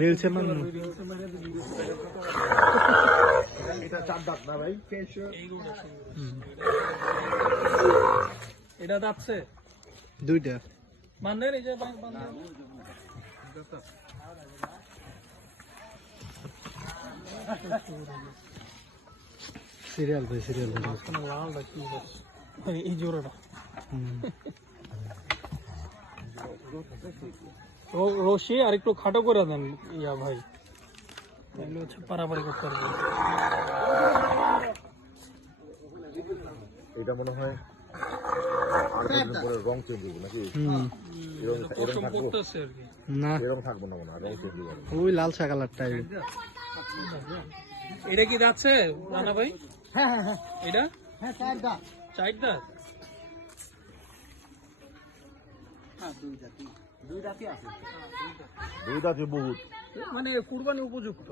রিলসে মান এটা চার দাঁত না ভাই? এটা যাচ্ছে দুইটা বান্ধের এই যে সিরিয়াল ভাই সিরিয়াল লাল রাখি এই জোড়াটা রশি আর একটু খাটো করে দেন ইয়া ভাই এগুলো হচ্ছে পারাপারি করতে পারবে। এটা মনে হয় আর কতদিন পরে রং চেঞ্জ হবে নাকি? এরকম থাকবো করতেছে আর কি না এরকম থাকবো না মনে হয়, রং চেঞ্জ হবে। ওই লাল শাক কালারটাই এটা কি যাচ্ছে রানা ভাই? হ্যাঁ হ্যাঁ এটা হ্যাঁ চার দাঁত। চারটা দুই দাঁতই আছে। দুই দাঁতে বহুত মানে কুরবানি উপযুক্ত